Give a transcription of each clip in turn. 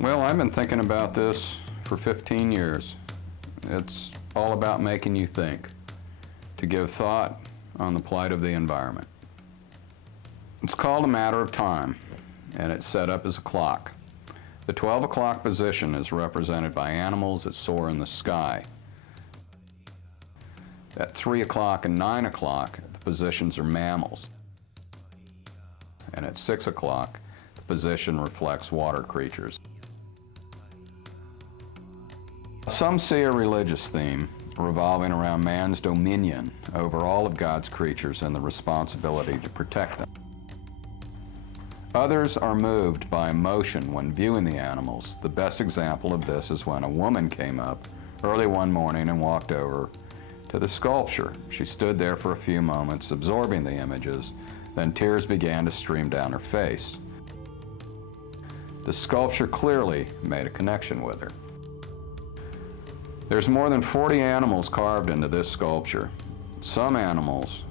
Well, I've been thinking about this for 15 years. It's all about making you think, to give thought on the plight of the environment. It's called a matter of time, and it's set up as a clock. The 12 o'clock position is represented by animals that soar in the sky. At 3 o'clock and 9 o'clock, the positions are mammals. And at 6 o'clock, the position reflects water creatures. Some see a religious theme revolving around man's dominion over all of God's creatures and the responsibility to protect them. Others are moved by emotion when viewing the animals. The best example of this is when a woman came up early one morning and walked over to the sculpture. She stood there for a few moments, absorbing the images, then tears began to stream down her face. The sculpture clearly made a connection with her. There's more than 40 animals carved into this sculpture. Some animals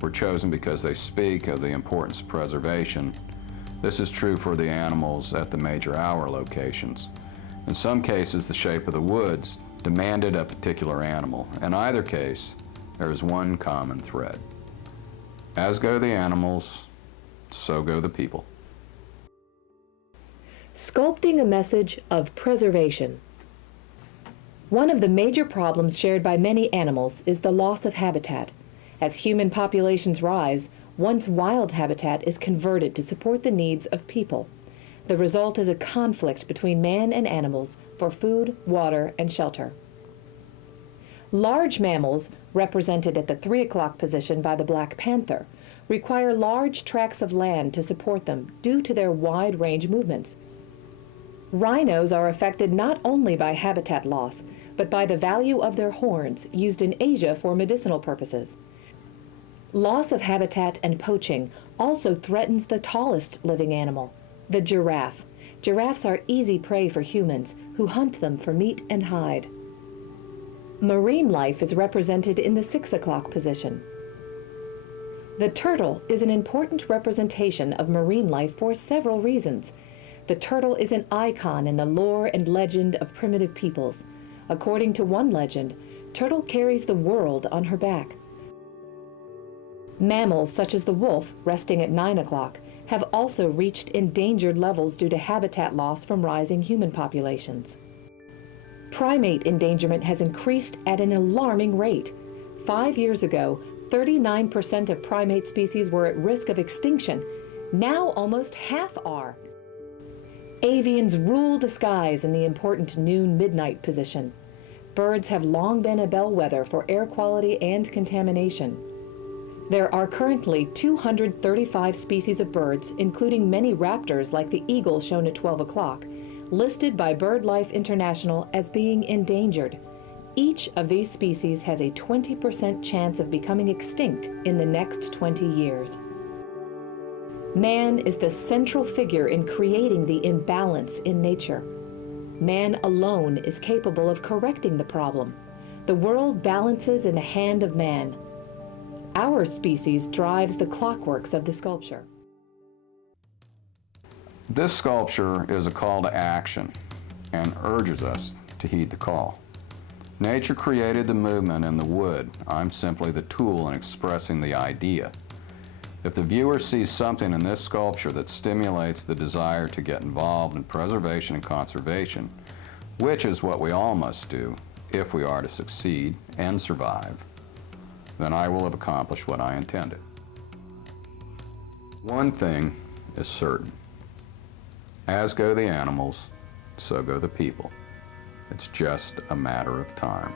were chosen because they speak of the importance of preservation. This is true for the animals at the major hour locations. In some cases, the shape of the woods demanded a particular animal. In either case, there is one common thread. As go the animals, so go the people. Sculpting a message of preservation. One of the major problems shared by many animals is the loss of habitat. As human populations rise, once wild habitat is converted to support the needs of people. The result is a conflict between man and animals for food, water, and shelter. Large mammals, represented at the 3 o'clock position by the black panther, require large tracts of land to support them due to their wide range movements. Rhinos are affected not only by habitat loss, but by the value of their horns used in Asia for medicinal purposes. Loss of habitat and poaching also threatens the tallest living animal, the giraffe. Giraffes are easy prey for humans who hunt them for meat and hide. Marine life is represented in the 6 o'clock position. The turtle is an important representation of marine life for several reasons. The turtle is an icon in the lore and legend of primitive peoples. According to one legend, turtle carries the world on her back. Mammals such as the wolf, resting at 9 o'clock, have also reached endangered levels due to habitat loss from rising human populations. Primate endangerment has increased at an alarming rate. 5 years ago, 39% of primate species were at risk of extinction. Now almost half are. Avians rule the skies in the important noon-midnight position. Birds have long been a bellwether for air quality and contamination. There are currently 235 species of birds, including many raptors like the eagle shown at 12 o'clock, listed by BirdLife International as being endangered. Each of these species has a 20% chance of becoming extinct in the next 20 years. Man is the central figure in creating the imbalance in nature. Man alone is capable of correcting the problem. The world balances in the hand of man. Our species drives the clockworks of the sculpture. This sculpture is a call to action and urges us to heed the call. Nature created the movement in the wood. I'm simply the tool in expressing the idea. If the viewer sees something in this sculpture that stimulates the desire to get involved in preservation and conservation, which is what we all must do if we are to succeed and survive, then I will have accomplished what I intended. One thing is certain. As go the animals, so go the people. It's just a matter of time.